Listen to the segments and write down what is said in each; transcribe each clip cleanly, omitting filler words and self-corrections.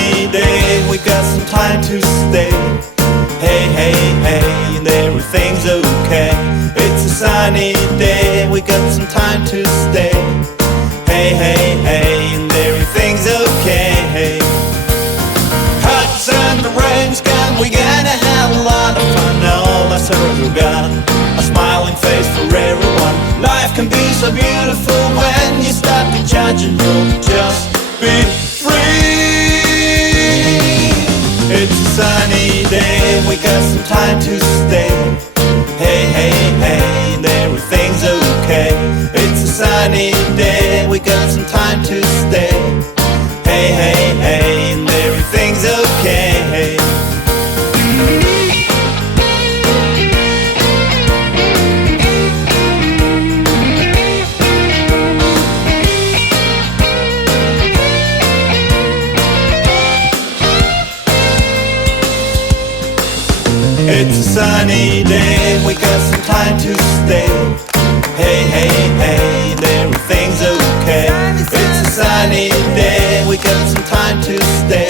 sunny day, we got some time to stay. Hey, hey, hey, and everything's okay. It's a sunny day, we got some time to stay. Hey, hey, hey, and everything's okay. Hot sun, the rain's gone, we gonna have a lot of fun. All our sorrows are gone, a smiling face for everyone. Life can be so beautiful when you stop to judge and you'll just be free. It's a sunny day, we got some time to stay. Hey, hey, hey, and everything's okay. It's a sunny day, we got some time to stay. Hey, hey, hey, and everything's okay. It's a sunny day, we got some time to stay. Hey, hey, hey, and everything's okay. It's a sunny day, we got some time to stay.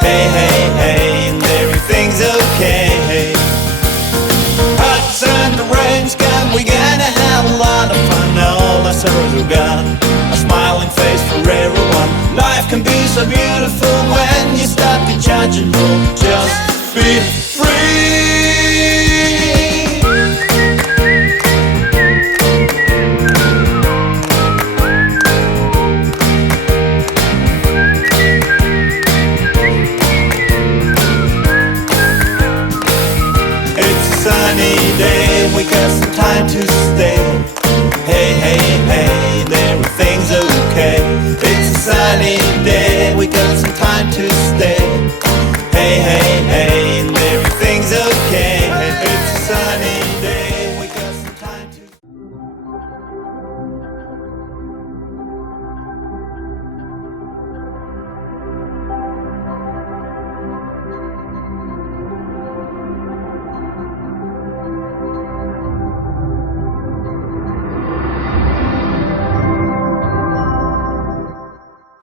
Hey, hey, hey, and everything's okay. Hot sun, the rain's gone, we gonna have a lot of fun. All our sorrows are gone, a smiling face for everyone. Life can be so beautiful when you stop to judge and you'll just be free.